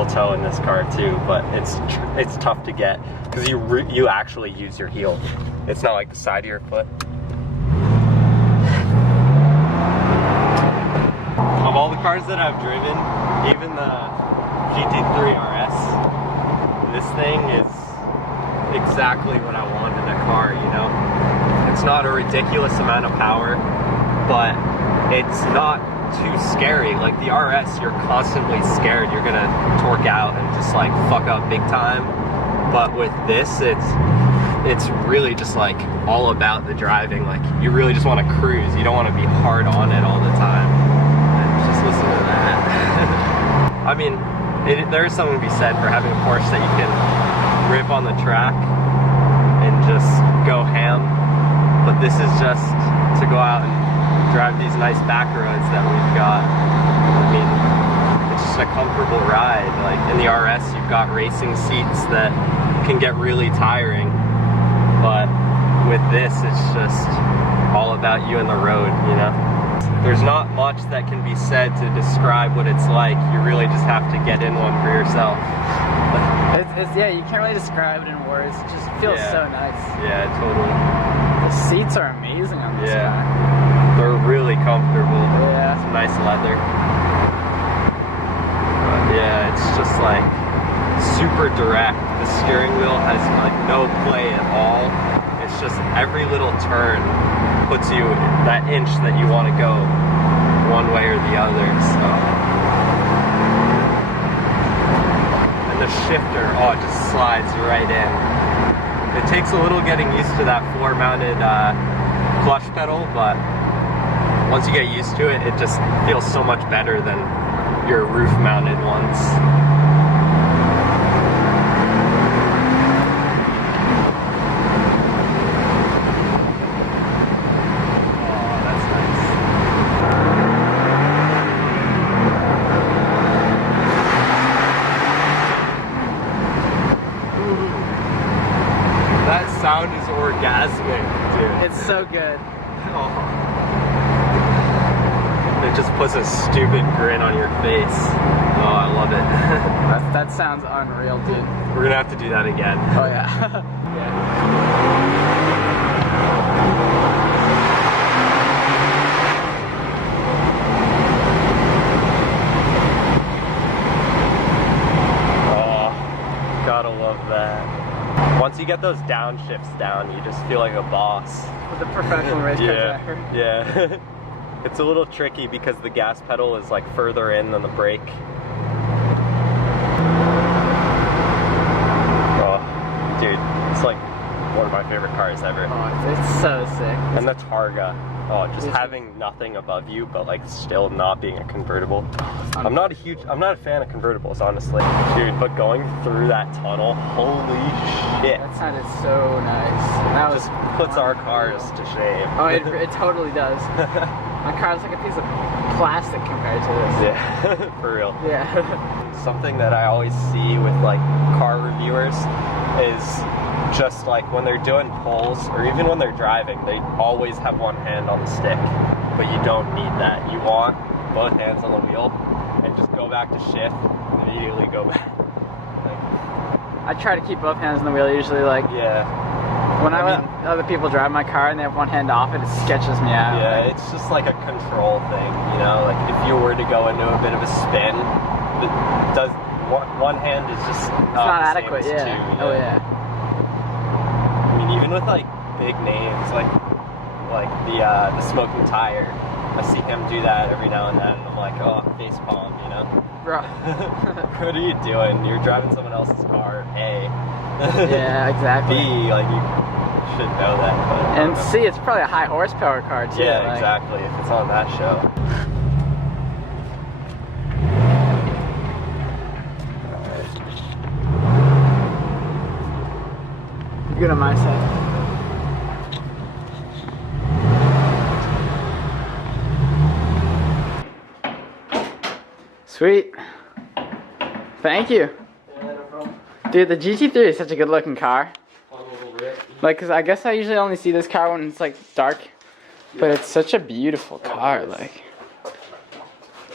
steel toe in this car too, but it's tough to get because you actually use your heel. It's not like the side of your foot. Of all the cars that I've driven, even the GT3 RS, this thing is exactly what I want in a car, you know? It's not a ridiculous amount of power, but it's not too scary. Like the RS, you're constantly scared you're gonna torque out and just like fuck up big time. But with this, it's really just like all about the driving. Like you really just want to cruise. You don't want to be hard on it all the time. And just listen to that. I mean, there's something to be said for having a Porsche that you can rip on the track and just go ham. But this is just to go out and drive these nice back roads that we've got. I mean, it's just a comfortable ride. Like in the RS, you've got racing seats that can get really tiring, but with this, it's just all about you and the road, you know? There's not much that can be said to describe what it's like. You really just have to get in one for yourself. Yeah, you can't really describe it in words. It just feels so nice. Yeah, totally. The seats are amazing on this guy. They're really comfortable. Yeah. Some nice leather. But yeah, it's just like super direct. The steering wheel has like no play at all. It's just every little turn puts you that inch that you want to go one way or the other. So, and the shifter, oh, it just slides right in. It takes a little getting used to that floor-mounted clutch pedal, but once you get used to it, it just feels so much better than your roof-mounted ones. Oh, that's nice. That sound is orgasmic, dude. It's so good. Oh. It just puts a stupid grin on your face. Oh, I love it. That sounds unreal, dude. We're gonna have to do that again. Oh yeah. Oh, gotta love that. Once you get those downshifts down, you just feel like a boss. With a professional race car driver. Yeah. It's a little tricky because the gas pedal is like further in than the brake. Oh, dude, it's like one of my favorite cars ever. Oh, it's so sick. And the Targa. Oh, just having nothing above you, but like still not being a convertible. I'm not a fan of convertibles, honestly. Dude, but going through that tunnel, holy shit. That sounded so nice. That just puts our cars to shame. Oh, it totally does. My car's like a piece of plastic compared to this. Yeah, for real. Yeah. Something that I always see with like car reviewers is just like when they're doing pulls or even when they're driving, they always have one hand on the stick, but you don't need that. You want both hands on the wheel and just go back to shift and immediately go back. I try to keep both hands on the wheel usually, like when I let other people drive my car and they have one hand off it, it sketches me out. Yeah, it's just like a control thing, you know, like if you were to go into a bit of a spin, one hand is just it's not adequate, two, Oh yeah. I mean, even with like big names, like the Smoking Tire, I see him do that every now and then, and I'm like, oh, face palm, you know? Bro. What are you doing? You're driving someone else's car, A. Yeah, exactly. B, like you should know that. But, and C, it's probably a high horsepower car too. Yeah, like. exactly, if it's on that show. Good on my side. Sweet. Thank you. Yeah, no problem. Dude, the GT3 is such a good looking car. Like, cause I guess I usually only see this car when it's like dark, but it's such a beautiful car, like.